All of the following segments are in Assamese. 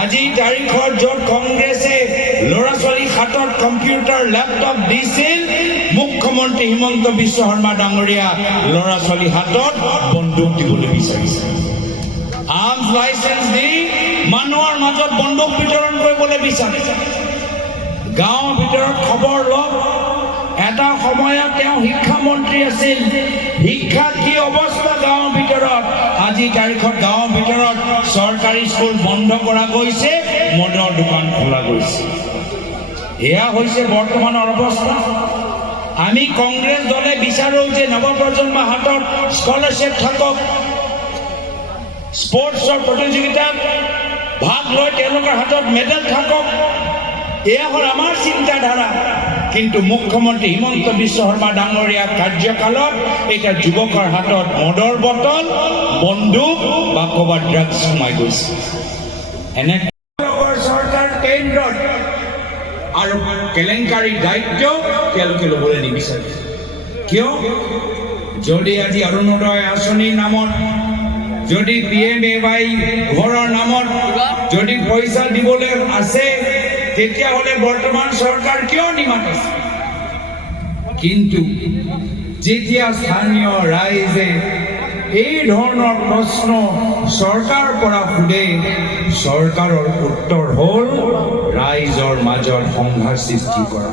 আজি তাৰিখত য'ত কংগ্ৰেছে ল'ৰা ছোৱালীৰ হাতত কম্পিউটাৰ লেপটপ দিছিল, মুখ্যমন্ত্ৰী হিমন্ত বিশ্ব শৰ্মা ডাঙৰীয়া ল'ৰা ছোৱালীৰ হাতত বন্দুক দিবলৈ বিচাৰিছে। আৰ্মছ লাইচেন্স দি মানুহৰ মাজত বন্দুক বিতৰণ কৰিবলৈ বিচাৰে। গাঁৱৰ ভিতৰত খবৰ লওক, এটা সময়ত তেওঁ শিক্ষামন্ত্ৰী আছিল। শিক্ষা কি অৱস্থা গাঁৱৰ ভিতৰত? আজি তাৰিখত গাঁৱৰ ভিতৰত চৰকাৰী স্কুল বন্ধ কৰা গৈছে, মদৰ দোকান খোলা গৈছে। এয়া হৈছে বৰ্তমানৰ অৱস্থা। আমি কংগ্ৰেছ দলে বিচাৰোঁ যে নৱপ্ৰজন্মৰ হাতত স্কলাৰশ্বিপ থাকক, স্পৰ্টছৰ প্ৰতিযোগিতাত ভাগ লৈ তেওঁলোকৰ হাতত মেডেল থাকক। এয়া হ'ল আমাৰ চিন্তাধাৰা। কিন্তু মুখ্যমন্ত্ৰী হিমন্ত বিশ্ব শৰ্মা ডাঙৰীয়া কাৰ্যকালত এতিয়া যুৱকৰ হাতত মদৰ বটল, বন্দুক বা ক'ৰবাত ড্ৰাগছ সোমাই গৈছে। এনে চৰকাৰ কেন্দ্ৰত আৰু কেলেংকাৰীৰ দায়িত্ব তেওঁলোকে ল'বলৈ নিবিচাৰে। কিয়? যদি আজি অৰুণোদয় আঁচনিৰ নামত, যদি PMAY ঘৰৰ নামত যদি পইচা দিবলৈ আছে, তেতিয়াহ'লে বৰ্তমান চৰকাৰ কিয় নিমাত আছে? কিন্তু যেতিয়া স্থানীয় ৰাইজে এই ধৰণৰ প্ৰশ্ন চৰকাৰৰ পৰা সোধে, চৰকাৰৰ উত্তৰ হ'ল ৰাইজৰ মাজত সংঘাত সৃষ্টি কৰা,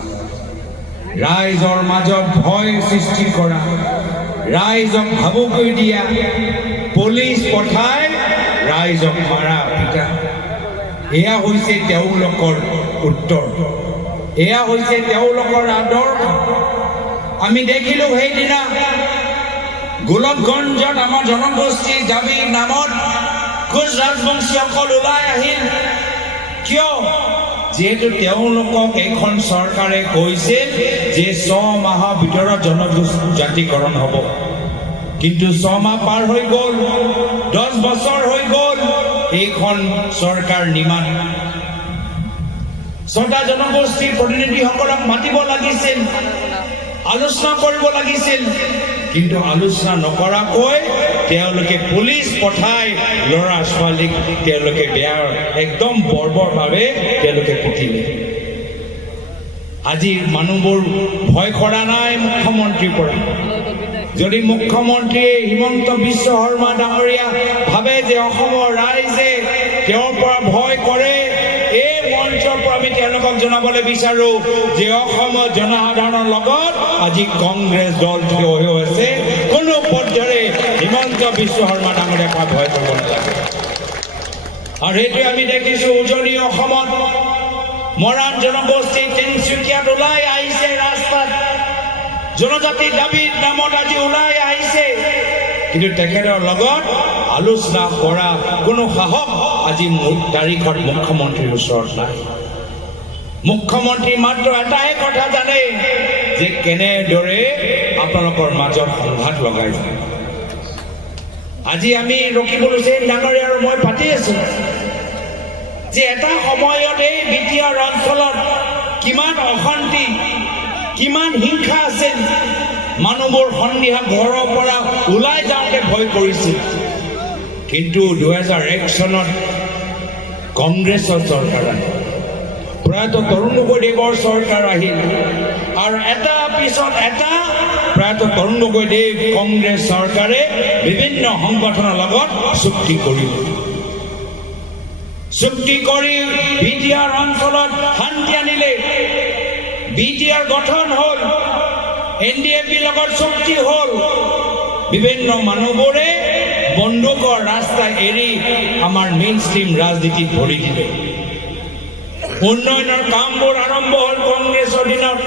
ৰাইজৰ মাজত ভয় সৃষ্টি কৰা, ৰাইজক ভাবুকি দিয়া, পুলিচ পঠাই ৰাইজক মাৰা পিটা। এয়া হৈছে তেওঁলোকৰ উত্তৰ, এয়া হৈছে তেওঁলোকৰ আদৰ্শ। আমি দেখিলোঁ সেইদিনা গোলকগঞ্জত আমাৰ জনগোষ্ঠীৰ দাবীৰ নামত কোচ ৰাজবংশীসকল ওলাই আহিল। কিয়? যিহেতু তেওঁলোকক এইখন চৰকাৰে কৈছিল যে 6 মাহৰ ভিতৰত জনজাতিকৰণ হ'ব। কিন্তু 6 মাহ পাৰ হৈ গ'ল, 10 বছৰ হৈ গ'ল, এইখন চৰকাৰ নিমাত। 6টা জনগোষ্ঠীৰ প্ৰতিনিধিসকলক মাতিব লাগিছিল, আলোচনা কৰিব লাগিছিল। কিন্তু আলোচনা নকৰাকৈ তেওঁলোকে পুলিচ পঠাই ল'ৰা ছোৱালীক তেওঁলোকে বেয়া একদম বৰ্বৰভাৱে তেওঁলোকে পিটিলে। আজি মানুহবোৰ ভয় কৰা নাই মুখ্যমন্ত্ৰীৰ পৰা। যদি মুখ্যমন্ত্ৰীয়ে হিমন্ত বিশ্ব শৰ্মা ডাঙৰীয়া ভাবে যে অসমৰ ৰাইজে তেওঁৰ পৰা ভয় কৰে, এই মঞ্চৰ পৰা আমি তেওঁলোকক জনাবলৈ বিচাৰোঁ যে অসমৰ জনসাধাৰণৰ লগত আজি কংগ্ৰেছ দল থিয় হৈ আছে। কোনো পৰ্যায়ৰে হিমন্ত বিশ্ব শৰ্মা ডাঙৰীয়াক ভয় কৰিব নালাগে। আৰু সেইটোৱে আমি দেখিছোঁ উজনি অসমত মৰাণ জনগোষ্ঠী তিনিচুকীয়াত ওলাই আহিছে, ৰাস্তাত জনজাতি দাবীৰ নামত আজি ওলাই আহিছে। কিন্তু তেখেতৰ লগত আলোচনা কৰা কোনো সাহস আজি তাৰিখত মুখ্যমন্ত্ৰীৰ ওচৰত নাই। মুখ্যমন্ত্ৰী মাত্ৰ এটাই কথা জানে যে কেনেদৰে আপোনালোকৰ মাজত সংঘাত লগাই যায়। আজি আমি ৰকিবুল হুছেইন ডাঙৰীয়া আৰু মই পাতি আছোঁ যে এটা সময়ত এই বিটিআৰ অঞ্চলত কিমান অশান্তি, কিমান হিংসা আছিল। মানুহবোৰ সন্ধিয়া ঘৰৰ পৰা ওলাই যাওঁতে ভয় কৰিছিল। কিন্তু 2001 চনত কংগ্ৰেছৰ চৰকাৰ আহিল, প্ৰয়াত তৰুণ গগৈদেৱৰ চৰকাৰ আহিল, আৰু এটা পিছত এটা প্ৰয়াত তৰুণ গগৈদেৱ কংগ্ৰেছ চৰকাৰে বিভিন্ন সংগঠনৰ লগত চুক্তি কৰিল। চুক্তি কৰি বিটিআৰ অঞ্চলত শান্তি আনিলে। বিটিআৰ গঠন হ'ল, NDFBৰ লগত চুক্তি হ'ল। বিভিন্ন মানুহবোৰে বন্দুকৰ ৰাস্তা এৰি আমাৰ মেইন ষ্ট্ৰীম ৰাজনীতিত ভৰি দিলে। উন্নয়নৰ কামবোৰ আৰম্ভ হ'ল কংগ্ৰেছৰ দিনত।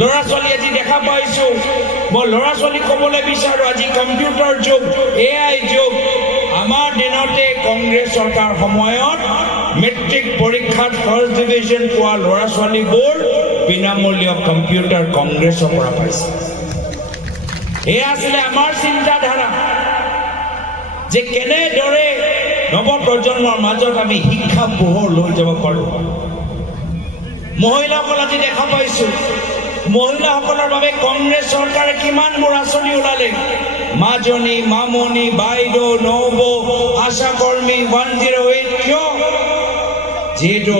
ল'ৰা ছোৱালী আজি দেখা পাইছোঁ, মই ল'ৰা ছোৱালীক ক'বলৈ বিচাৰোঁ আজি কম্পিউটাৰ যুগ, AI যুগ। আমাৰ দিনতে কংগ্ৰেছ চৰকাৰ সময়ত মেট্ৰিক পৰীক্ষাত ফাৰ্ষ্ট ডিভিজন পোৱা ল'ৰা ছোৱালীবোৰ বিনামূলীয় কম্পিউটাৰ কংগ্ৰেছৰ পৰা পাইছে। এয়া আছিলে আমাৰ চিন্তাধাৰা যে কেনেদৰে নৱপ্ৰজন্মৰ মাজত আমি শিক্ষা পোহৰ লৈ যাব পাৰোঁ। মহিলাসকল আজি দেখা পাইছোঁ মহিলাসকলৰ বাবে কংগ্ৰেছ চৰকাৰে কিমানবোৰ আঁচনি ওলালে, মাজনী, মামনি, বাইদেউ, নবৌ, আশা কৰ্মী, 108 কিয়? যিহেতু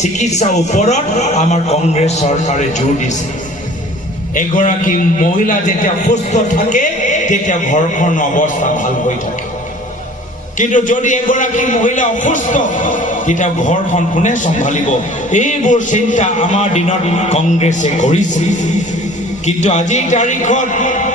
চিকিৎসাৰ ওপৰত আমাৰ কংগ্ৰেছ চৰকাৰে জোৰ দিছে। এগৰাকী মহিলা যেতিয়া সুস্থ থাকে তেতিয়া ঘৰখনৰ অৱস্থা ভাল হৈ থাকে, কিন্তু যদি এগৰাকী মহিলা অসুস্থ তেতিয়া ঘৰখন কোনে চম্ভালিব? এইবোৰ চিন্তা আমাৰ দিনত কংগ্ৰেছে কৰিছিল, কিন্তু আজিৰ তাৰিখত